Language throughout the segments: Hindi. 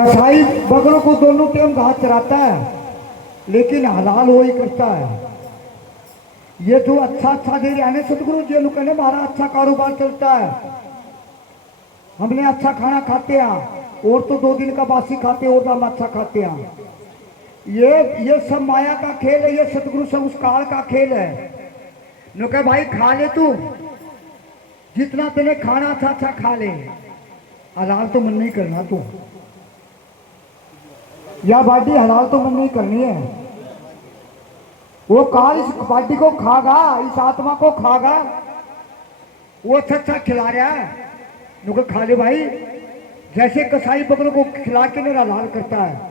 कसाई बकरों को दोनों टाइम घास चराता है, लेकिन हलाल वही करता है। ये जो अच्छा अच्छा दे रहे हैं सतगुरु जी, लोग कहने हमारा अच्छा कारोबार चलता है, हमने अच्छा खाना खाते हैं, और तो 2 दिन का बासी खाते और हम अच्छा खाते हैं। ये सब माया का खेल है, ये सतगुरु संस्कार का खेल है। नो कहे भाई खा ले तू, जितना तेने खाना अच्छा अच्छा खा ले, हलाल तो मन नहीं करना तू, या बाटी हलाल तो मन नहीं करनी है। वो काल इस बाटी को खागा, इस आत्मा को खागा, वो अच्छा अच्छा खिला रहा है, नुके खा ले भाई। जैसे कसाई बकरों को खिला के मेरा हलाल करता है,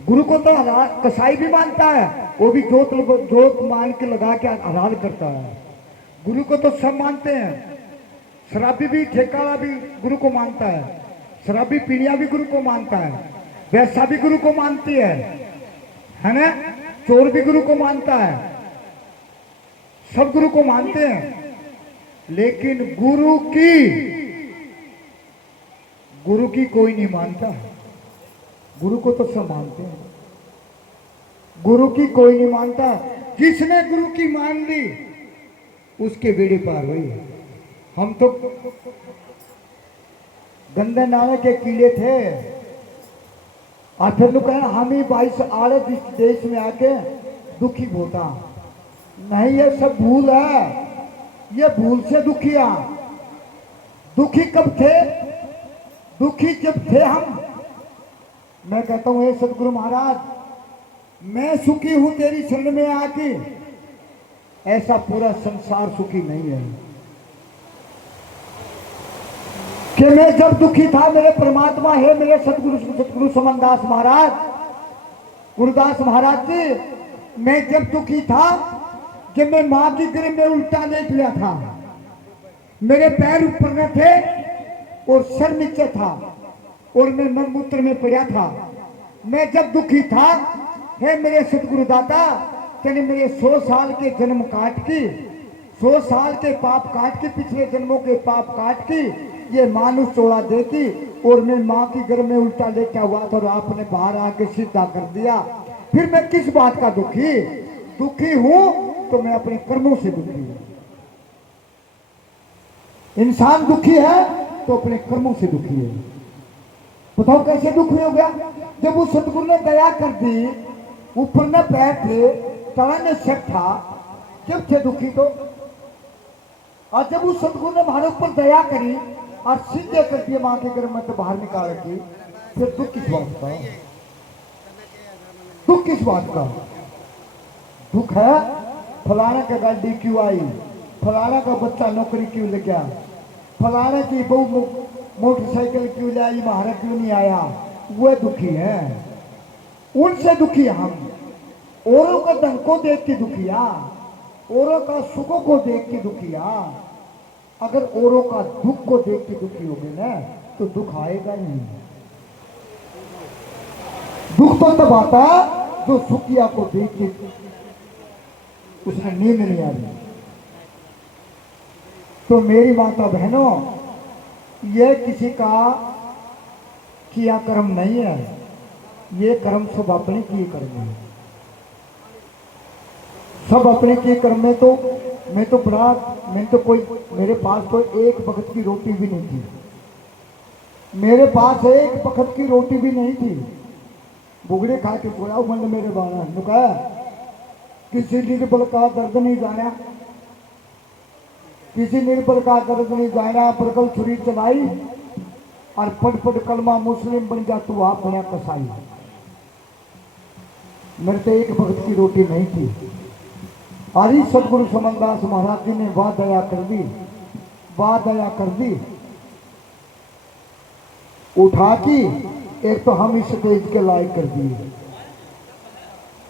गुरु को तो हलाल कसाई भी मानता है, वो भी जोत मान के लगा के हलाल करता है। गुरु को तो सब मानते हैं, शराबी भी ठेकाला भी गुरु को मानता है, शराबी पीड़िया भी गुरु को मानता है, वैसा भी गुरु को मानती है ना, चोर भी गुरु को मानता है, सब गुरु को मानते हैं। लेकिन गुरु की कोई नहीं मानता। गुरु को तो सब मानते हैं, गुरु की कोई नहीं मानता। जिसने गुरु की मान ली उसके बेड़े पार हुई। हम तो गंदे नाले के कीड़े थे, और फिर लोग कहें हम ही 22 आड़े देश में आके दुखी होता नहीं। ये सब भूल है, ये भूल से दुखिया। दुखी कब थे? दुखी जब थे हम। मैं कहता हूं हे सतगुरु महाराज, मैं सुखी हूं तेरी शरण में आके, ऐसा पूरा संसार सुखी नहीं है। कि मैं जब दुखी था मेरे परमात्मा है, मेरे सतगुरु समनदास महाराज, गुरुदास महाराज जी, मैं जब दुखी था, जब मैं मां की गर्भ में उल्टा लेट लिया था, मेरे पैर ऊपर न थे और सर नीचे था, और मैं मलमूत्र में पड़ा था। मैं जब दुखी था, हे मेरे सतगुरु दाता, तेने मेरे 100 साल के जन्म काट की, 100 साल के पाप काट के, पिछले जन्मों के पाप काट की, ये मानुष चोड़ा देती, और मैं माँ की गर्भ में उल्टा लेटा हुआ था और आपने बाहर आके सीधा कर दिया। फिर मैं किस बात का दुखी हूं? तो मैं अपने कर्मों से दुखी हूं। इंसान दुखी है तो अपने कर्मों से दुखी है। बताओ कैसे दुखी हो गया? जब उस सतगुरु ने दया कर दी, ऊपर न पैर थे, तला ने शक था, जब थे दुखी तो। और जब उस सतगुरु ने हमारे ऊपर दया करी और सीधे कर दिए मां के गर्भ में तो बाहर निकाल दी, फिर दुख किस बात का? दुख किस बात का? दुख है फलाना का गाड़ी क्यों आई, फलाना का बच्चा नौकरी क्यों लग गया, फलाना की बहू मोटरसाइकिल क्यों ले आई, महाराज क्यों नहीं आया, वो दुखी है। उनसे दुखी हम। औरों का धन को देख के दुखिया, औरों का सुखों को देख के दुखिया। अगर औरों का दुख को देख के दुखी हो गए ना, तो दुख आएगा ही नहीं। दुख तो तब आता जो सुखिया को देख के उसने नींद नहीं आ रही। तो मेरी माता बहनों, ये किसी का किया कर्म नहीं है, ये कर्म सब अपने किए कर्म है, सब अपने किए कर्म में। तो मैं तो कोई, मेरे पास तो एक वक्त की रोटी भी नहीं थी, मेरे पास एक वक्त की रोटी भी नहीं थी। बुगड़े खा के सोया मन मेरे बाणा नुका, किसी निर्बल का दर्द नहीं जाना, किसी निर्बल का दर्द नहीं जाना। प्रगल छुरी चलाई और पट कलमा मुस्लिम बन जा तू आप बना कसाई। मेरे तो एक वक्त की रोटी नहीं थी। आज सतगुरु समनदास महाराज जी ने वाह दया कर दी, वाह दया कर दी। उठा की एक तो हम इस स्टेज के लायक कर दिए,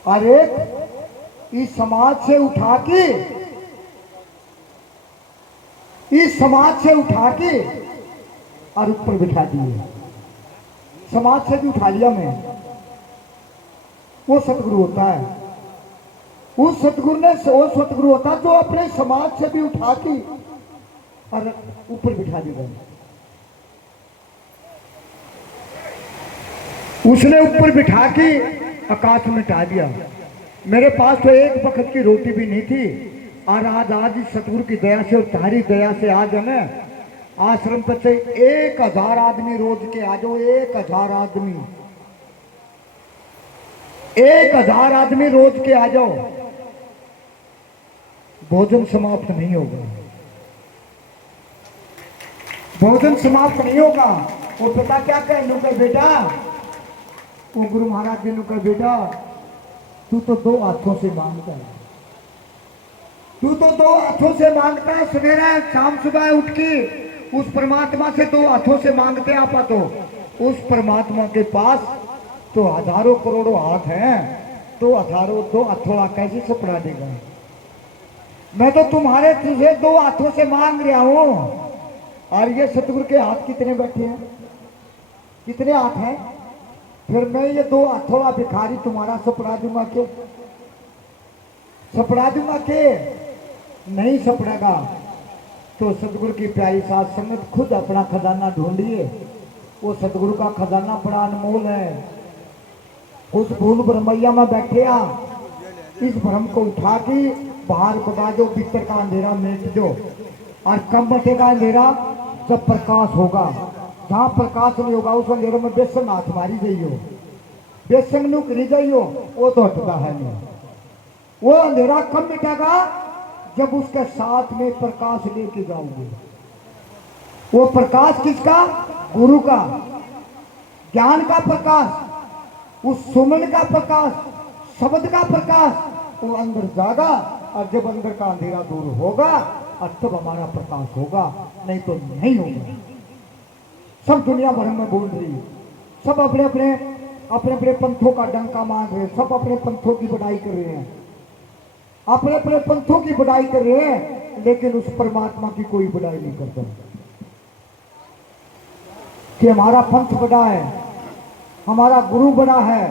और एक इस समाज से उठा के, इस समाज से उठा के और ऊपर बिठा दिए। समाज से भी उठा लिया मैं। वो सतगुरु होता है, उस सतगुरु ने वो सतगुरु होता जो अपने समाज से भी उठा के और ऊपर बिठा दिया। उसने ऊपर बिठा के आकाश में टा दिया। मेरे पास तो एक वक्त की रोटी भी नहीं थी, और आज इस सतगुरु की दया से और तुम्हारी दया से आज हमें आश्रम पर से 1000 आदमी रोज के आ जाओ। 1000 आदमी, 1000 आदमी रोज के आ जाओ, भोजन समाप्त नहीं होगा। भोजन समाप्त नहीं होगा। वो पता क्या कहे बेटा, वो गुरु महाराज जी ने कहा बेटा तू तो 2 हाथों से मांगता है, तू तो 2 हाथों से मांगता है। सवेरा शाम सुबह उठ के उस परमात्मा से 2 हाथों से मांगते आप, तो उस परमात्मा के पास तो हजारों करोड़ों हाथ हैं, तो हजारों 2 हाथों कैसे सपड़ा देगा। मैं तो तुम्हारे तुझे 2 हाथों से मांग रहा हूं, और ये सतगुरु के हाथ कितने बैठे हैं, कितने हाथ हैं। फिर मैं ये 2 हाथों वाला भिखारी तुम्हारा सपड़ा दूंगा के, सपड़ा दूंगा के नहीं सपड़ेगा। तो सतगुरु की प्यारी साथ संगत खुद अपना खजाना ढूंढिए। वो सतगुरु का खजाना बड़ा अनमोल है। उस भूल ब्रह्मैया में बैठे आ, इस भ्रम को उठा के बाहर बता दो, भीतर का अंधेरा मिट दो। और कब बचेगा अंधेरा, जब प्रकाश होगा। जहाँ प्रकाश नहीं होगा उस अंधेरे में बेसन हाथ मारी जाइयो, बेसन नु करी जाइयो, वो तो हटता है नहीं। वो अंधेरा कब मिटेगा, जब उसके साथ में प्रकाश लेके जाओगे। वो प्रकाश किसका, गुरु का, ज्ञान का प्रकाश, उस सुमन का प्रकाश, शब्द का प्रकाश वो अंदर जागा। और जब अंदर का अंधेरा दूर होगा और तब हमारा प्रकाश होगा, नहीं तो नहीं होगा। सब दुनिया भर में बोल रही है, सब अपने अपने पंथों का डंका मार रहे हैं, सब अपने पंथों की बढ़ाई कर रहे हैं, अपने अपने पंथों की बढ़ाई कर रहे हैं, लेकिन उस परमात्मा की कोई बढ़ाई नहीं करता कि हमारा पंथ बड़ा है, हमारा गुरु बड़ा है,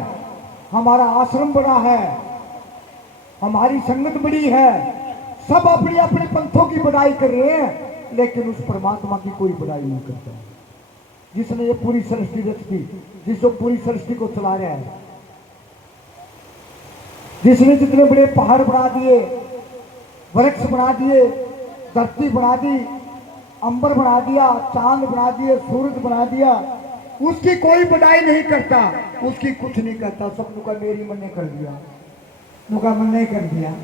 हमारा आश्रम बड़ा है, हमारी संगत बड़ी है। सब अपने अपने पंथों की बढ़ाई कर रहे हैं, लेकिन उस परमात्मा की कोई बढ़ाई नहीं करता जिसने ये पूरी सृष्टि रची, जिसको पूरी सृष्टि को चला रहा है, जिसने जितने बड़े पहाड़ बना दिए, वृक्ष बना दिए, धरती बना दी, अंबर बना दिया, चांद बना दिए, सूरज बना दिया, उसकी कोई बढ़ाई नहीं करता, उसकी कुछ नहीं करता। सब नुका मेरी मन ने कर दिया, नुका मन नहीं कर दिया,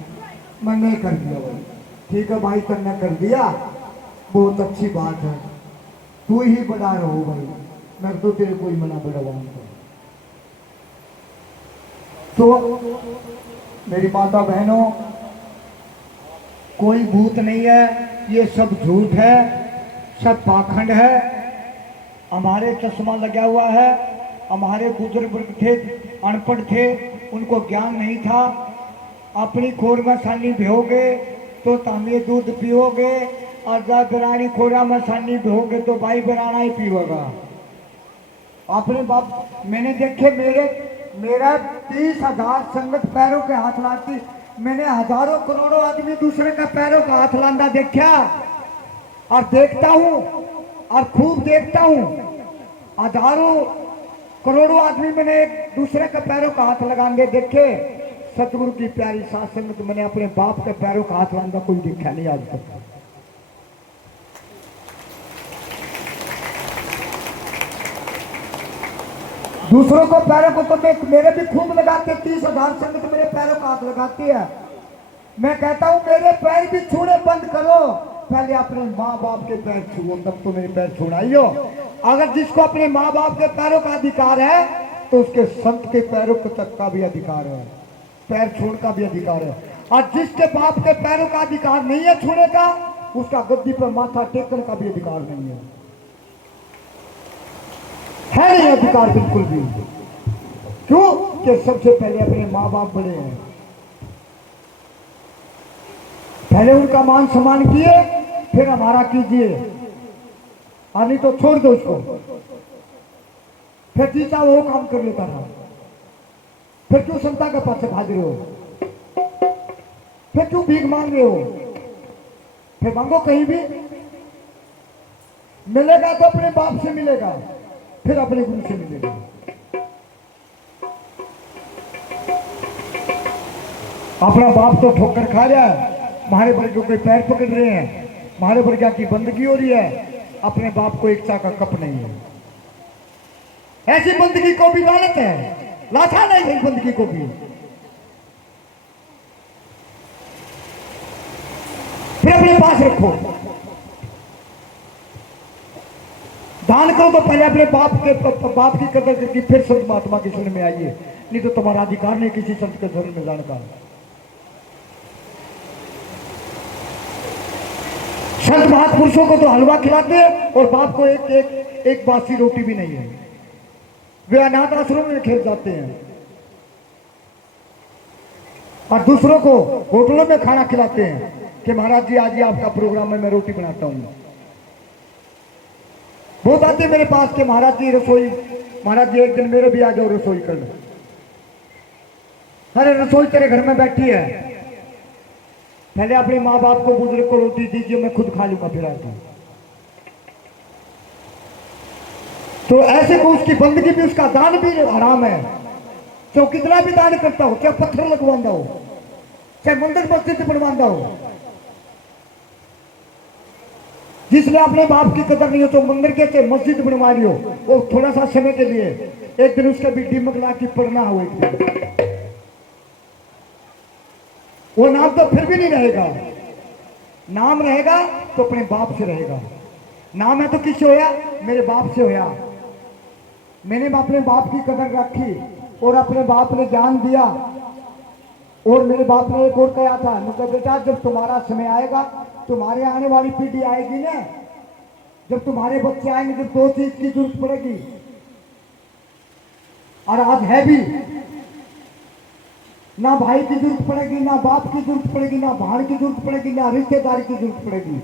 मन नहीं कर दिया भाई। ठीक है भाई, तुमने कर दिया, बहुत अच्छी बात है, तू ही बड़ा रहो भाई, मैं तो तेरे कोई मना बढ़ाऊंगा। तो मेरी माता बहनों, कोई भूत नहीं है, ये सब झूठ है, सब पाखंड है। हमारे चश्मा लगा हुआ है, हमारे बुजुर्ग थे, अनपढ़ थे, उनको ज्ञान नहीं था। अपनी खोर में सानी भिगोगे तो तांबे दूध पियोगे, और जब बिरानी खोरा में सानी भिगोगे तो भाई बिराना ही पियोगा। अपने बाप मैंने देखे, मेरा 30,000 संगत पैरों के हाथ लाती, मैंने हजारों करोड़ों आदमी दूसरे का पैरों का हाथ लांदा देखा, और देखता हूँ और खूब देखता हूँ। हजारों करोड़ों आदमी मैंने एक दूसरे के पैरों का हाथ लगाने देखे। सतगुरु की प्यारी साथ संगत मैंने अपने बाप के पैरों का हाथ लांदा कोई देखा नहीं आज तक। दूसरों को पैरों को तो मेरे भी खूब लगाते, 30,000 संगत मेरे पैरों का हाथ लगाती है। मैं कहता हूं मेरे पैर भी छूने बंद करो, पहले अपने माँ बाप के पैर छुओ, तब तो मेरे पैर छुड़ाइयो। अगर जिसको अपने माँ बाप के पैरों का अधिकार है, तो उसके संत के पैरों को तक का भी अधिकार है, पैर छूने का भी अधिकार है। और जिसके बाप के पैरों का अधिकार नहीं है छूने का, उसका गद्दी पर माथा टेकने का भी अधिकार नहीं है नहीं अधिकार बिल्कुल भी। क्यों कि सबसे पहले अपने माँ बाप बड़े हैं, पहले उनका मान सम्मान किए, फिर हमारा कीजिए। और नहीं तो छोड़ दो उसको, फिर जीता वो काम कर लेता था। फिर क्यों संता के पास भाग रहे हो, फिर क्यों भीख मांग रहे हो, फिर मांगो कहीं भी मिलेगा तो अपने बाप से मिलेगा, फिर अपने गुरु से मिलेगा। अपना बाप तो ठोकर खा रहा है, हमारे वर्ग कोई पैर पकड़ रहे हैं, हमारे वर्ग की बंदगी हो रही है, अपने बाप को एक चा का कप नहीं है। ऐसी बंदगी को भी लालत है, लाछा नहीं है बंदगी को भी। फिर अपने पास रखो, दान करो तो पहले अपने बाप की कदर करके फिर संत महात्मा के शरण में आइए, नहीं तो तुम्हारा अधिकार नहीं किसी संत के शरण में जाने का। संत महापुरुषों को तो हलवा खिलाते हैं और बाप को एक बासी रोटी भी नहीं है। वे अनाथ आश्रम में खेल जाते हैं और दूसरों को होटलों में खाना खिलाते हैं कि महाराज जी आज ही आपका प्रोग्राम है, मैं रोटी बनाता हूं। बहुत आते मेरे पास कि महाराज जी रसोई, महाराज जी एक दिन मेरे भी आ जाओ रसोई करने। अरे रसोई तेरे घर में बैठी है, पहले अपने माँ बाप को बुजुर्ग को रोटी दीजिए, मैं खुद खा लूंगा फिर आता हूं। तो ऐसे को उसकी बंदगी भी, उसका दान भी हराम है। तो कितना भी दान करता हो, चाहे पत्थर लगवाता हो, चाहे मंदिर मस्जिद बनवाता हो, जिसने अपने बाप की कदर नहीं हो तो मंदिर के चाहे मस्जिद बनवा लियो, वो थोड़ा सा समय के लिए, एक दिन उसका भी दिमाग ला के पढ़ना हो, एक दिन वो नाम तो फिर भी नहीं रहेगा। नाम रहेगा तो अपने बाप से रहेगा। नाम है तो किससे होया? मेरे बाप से होया। मैंने अपने बाप की कदर रखी और अपने बाप ने ज्ञान दिया। और मेरे बाप ने एक और कहा था, मतलब बेटा जब तुम्हारा समय आएगा, तुम्हारे आने वाली पीढ़ी आएगी ना, जब तुम्हारे बच्चे आएंगे, जब दो चीज की जरूरत पड़ेगी, और आज है भी, ना भाई की जरूरत पड़ेगी, ना बाप की जरूरत पड़ेगी, ना भाण की जरूरत पड़ेगी, ना रिश्तेदारी की जरूरत पड़ेगी,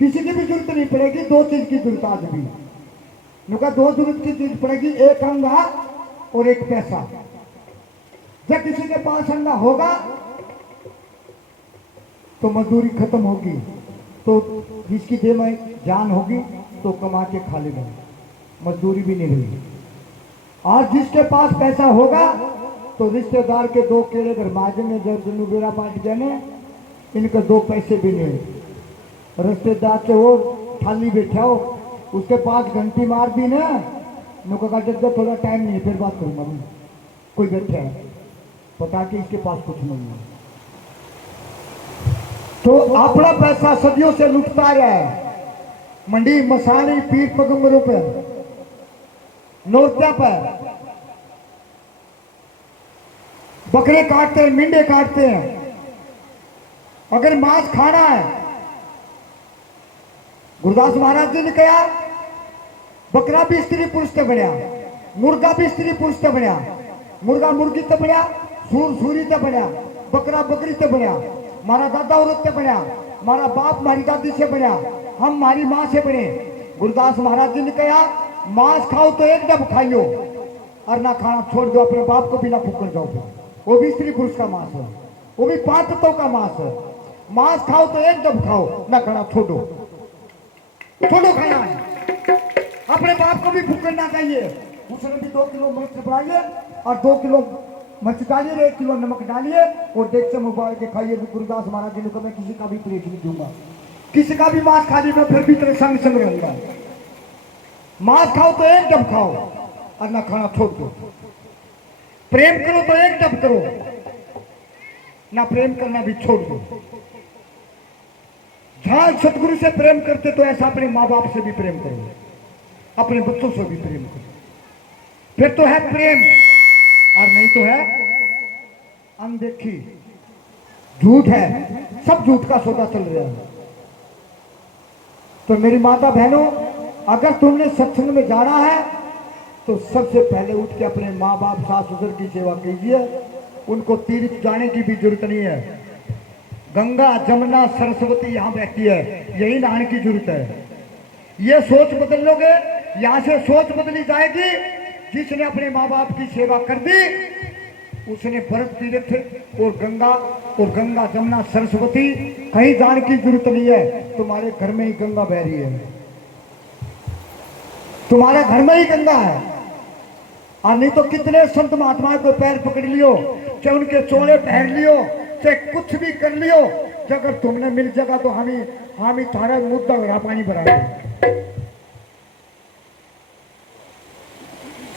किसी की भी जरूरत नहीं पड़ेगी। दो चीज की जरूरत आज भी, नुका दो जरूरत की चीज पड़ेगी, एक अंगा और एक पैसा। जब किसी के पास अंगा होगा तो मजदूरी खत्म होगी, तो जिसकी देह में जान होगी तो कमा के खा लेगा, मजदूरी भी नहीं रहेगी। आज जिसके पास पैसा होगा तो रिश्तेदार के दो केड़े घर माजे में जब जनु बेरा पाट जाने, इनके दो पैसे भी नहीं। रिश्तेदार से वो थाली बैठा हो, उसके पास घंटी मार दी ना, नुका जब थोड़ा टाइम नहीं है फिर बात करूंगा मैं, कोई बैठा है पता कि इसके पास कुछ नहीं है। तो अपना पैसा सदियों से लुटता है, मंडी मसाले पीर पैगंबरों पर, नौरत्या पर बकरे काटते हैं, मींडे काटते हैं। अगर मांस खाना है, गुरुदास महाराज जी ने कहा बकरा भी स्त्री पुरुष से बनया, मुर्गा भी स्त्री पुरुष से बनया, मुर्गा मुर्गी से बनया, सूर सूरी से बनया, बकरा बकरी से बनया, मारा दादा औरत से बनया, मारा बाप मारी दादी से बनया, हम मारी माँ से बने। गुरुदास महाराज जी ने कहा मांस खाओ तो एक डब खाइयो, और ना खाना छोड़ दो, अपने बाप को भी ना फूकन जाओ, वो भी स्त्री पुरुष का मांस है, वो भी 5 तत्वों का मांस है। मांस खाओ तो एक डब खाओ, ना खाना छोड़ो, छोड़ो खाना है। अपने बाप को भी फूकना चाहिए। उसने भी 2 किलो मिर्च बढ़ाइए और 2 किलो मिर्च डालिए, 1 किलो नमक डालिए और देख से उबाल के खाइए। गुरुदास महाराज जी ने कहा मैं किसी का भी प्लेट नहीं दूंगा, किसी का भी मांस खा लीजिए, फिर भी तेरे संग संग रहूंगा। मांस खाओ तो एक डब खाओ और ना खाना छोड़ दो। प्रेम करो तो एक डब करो, ना प्रेम करना भी छोड़ दो। जहां सतगुरु से प्रेम करते तो ऐसा अपने माँ बाप से भी प्रेम करो, अपने बच्चों से भी प्रेम करो, फिर तो है प्रेम, और नहीं तो है अनदेखी, झूठ है, सब झूठ का सौदा चल रहा है। तो मेरी माता बहनों, अगर तुमने सत्संग में जाना है तो सबसे पहले उठ के अपने माँ बाप सास ससुर की सेवा कीजिए। उनको तीर्थ जाने की भी जरूरत नहीं है, गंगा जमुना सरस्वती यहाँ बहती है, यही नहाने की जरूरत है। ये सोच बदल लोगे, यहाँ से सोच बदली जाएगी। जिसने अपने माँ बाप की सेवा कर दी उसने भरत तीर्थ और गंगा जमुना सरस्वती कहीं जाने की जरूरत नहीं है, तुम्हारे घर में ही गंगा बह रही है, तुम्हारे घर में ही गंगा है। और नहीं तो कितने संत महात्माओं को पैर पकड़ लियो, चाहे उनके चोले पहन लियो, चाहे कुछ भी कर लियो, अगर तुमने मिल जगह तो हम ही थारा मुद्दा घड़ा पानी भराएंगे।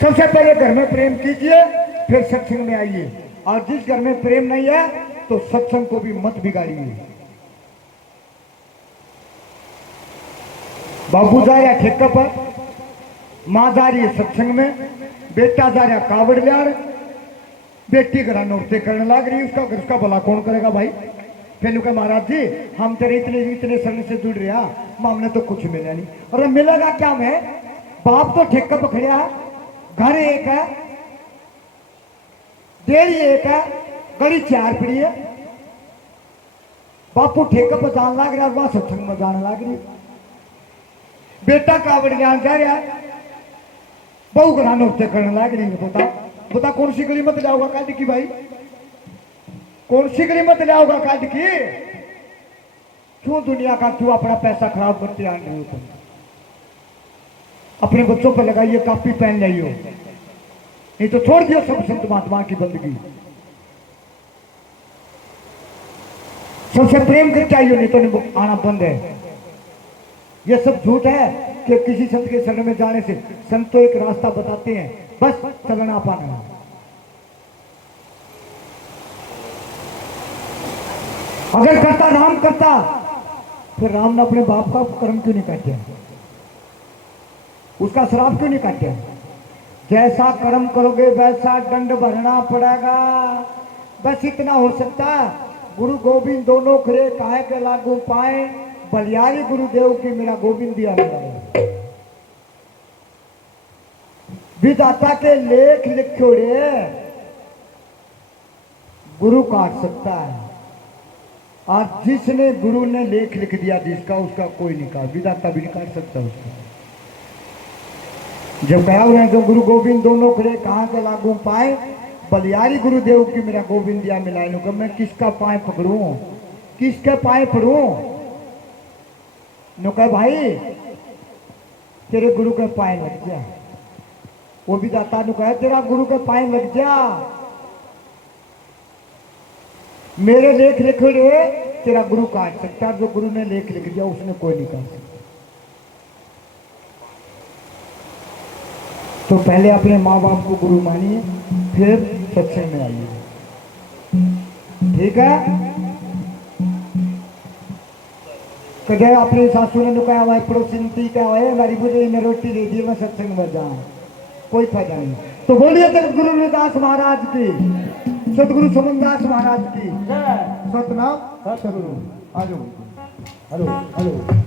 सबसे पहले घर में प्रेम कीजिए, फिर सत्संग में आइए। और जिस घर में प्रेम नहीं है तो सत्संग को भी मत बिगाड़िए। बाबू जा रहा ठेका पर, माँ जा रही है सत्संग में, बेटा जा रहा कावड़ लियार, बेटी घर नौते करने लग रही, उसका भला कौन करेगा भाई। फिर कहा महाराज जी हम तेरे इतने शरण से जुड़ रहा, हमने तो कुछ मिला नहीं। और मिलेगा क्या मैं, बाप तो ठेका पर खड़ा है, घर एक है, डेरी एक है, गली 4 पड़ी है, बापू ठेका पर जान लग रहा, वहां सत्संग में जाने लग रही। बेटा कावड़ ज्ञान जा रहा है, बहु घर नौते करने लग रही। बता कौन सी गली मत जाओगा काट की भाई, कौन सी गली मत जाओगा काट की। क्यों दुनिया का, क्यों अपना पैसा खराब करते आ रहे हो तुम। अपने बच्चों पर लगाइए, कापी पहन लाइयो, नहीं तो छोड़ दियो सब संत महात्मा की बंदगी। सबसे प्रेम कर चाहिए, नहीं तो आना बंद है। यह सब झूठ है कि किसी संत के शरण में जाने से, संत तो एक रास्ता बताते हैं, बस चलना पाना है। अगर करता राम करता, फिर राम ने अपने बाप का कर्म क्यों नहीं काटा, उसका श्राप क्यों नहीं काटा। जैसा कर्म करोगे वैसा दंड भरना पड़ेगा, बस इतना हो सकता। गुरु गोविंद दोनों खरे काहे के लागू पाए, बलियारी गुरुदेव की मेरा गोविंद दिया मेरा। विधाता के लेख लिखोड़े गुरु काट सकता है, और जिसने गुरु ने लेख लिख दिया जिसका, उसका कोई नहीं काट, विधाता भी नहीं काट सकता उसका। जब कहा हुआ है जो गुरु गोविंद दोनों खड़े कहाँ के लागू पाए, बलियारी गुरुदेव की मेरा गोविंद दिया मिलाए लो। मैं किसका पाए पकड़ू, किसके पाए पड़ू। नो कह भाई तेरे गुरु के पाए लग जा, वो भी दाता नु कहे तेरा गुरु के पाए लग जा, मेरे लेख लिखे तेरा गुरु काट सकता, जो गुरु ने लेख लिख दिया उसने कोई नहीं काट सकता। तो पहले अपने माँ बाप को गुरु मानिए, फिर सत्संग में आइए, ठीक है। कदे अपनी सासू ने कहा हुआ पड़ोसी क्या हुआ हमारी बुझे ने रोटी दे दी, मैं सत्संग में जाऊं, कोई फायदा नहीं। तो बोलिए सतगुरु रविदास महाराज की, सतगुरु समनदास महाराज की सतनाम सतगुरु। Hello hello hello.